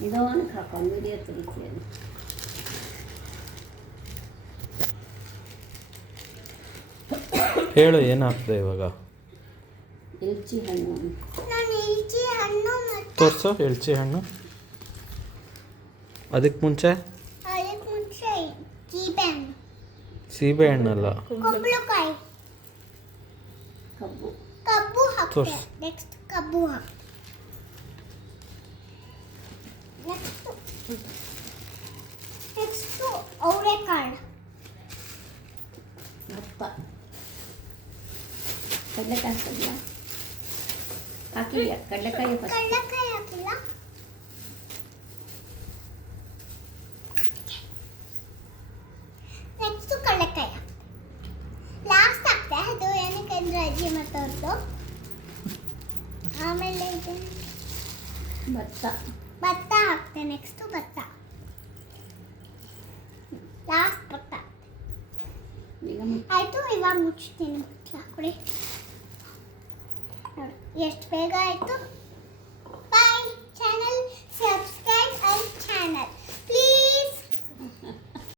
ನಿಧಾನಕ್ಕೆ ಹಾಕೊಂಡು ವಿಡಿಯೋ ತೆಗಿತೀಯಲ್ಲ. ಹೇಳು ಏನಾಗ್ತದೆ ಇವಾಗ? ಎಲ್ಚಿ ಹಣ್ಣು. ತೋರಿಸು ಎಲ್ಚಿ ಹಣ್ಣು. ಅದಕ್ಕೆ ಮುಂಚೆ ಸೀಬೆ ಹಣ್ಣಲ್ಲ, ಕಬ್ಬು ತೋರಿಸು. ನೆಕ್ಸ್ಟ್ ಕಬ್ಬು ನೆಕ್ಸ್ಟ್ ಅವರೆಕಾಳು, ಭತ್ತ, ಕಡಲೆಕಾಯಿ ಹಾಕಿಲ್ಲ, ಹಾಕಿಲ್ಲ ಕಡಲೆಕಾಯಿ ಫಸ್ಟ್. ಕಡಲೆಕಾಯಿ ಹಾಕಿಲ್ಲ, ನೆಕ್ಸ್ಟ್ ಕಡಲೆಕಾಯಿ ಲಾಸ್ಟ್ ಹಾಕ್ತೆ. ಅದು ಏನಕ್ಕೆ ಅಂದರೆ ಅಜ್ಜಿ ಮಾತಾಡ್ತು. ಆಮೇಲೆ ಇದೆ ಭತ್ತ ಭತ್ತ ಹಾಕ್ತೆ. ನೆಕ್ಸ್ಟು ಭತ್ತ, ಲಾಸ್ಟ್ ಭತ್ತ ಈಗ ಆಯಿತು. ಇವಾಗ ಮುಚ್ತೀನಿ. ಹಾಕ್ಬಿಡಿ ನೋಡಿ ಎಷ್ಟು ಬೇಗ ಆಯಿತು.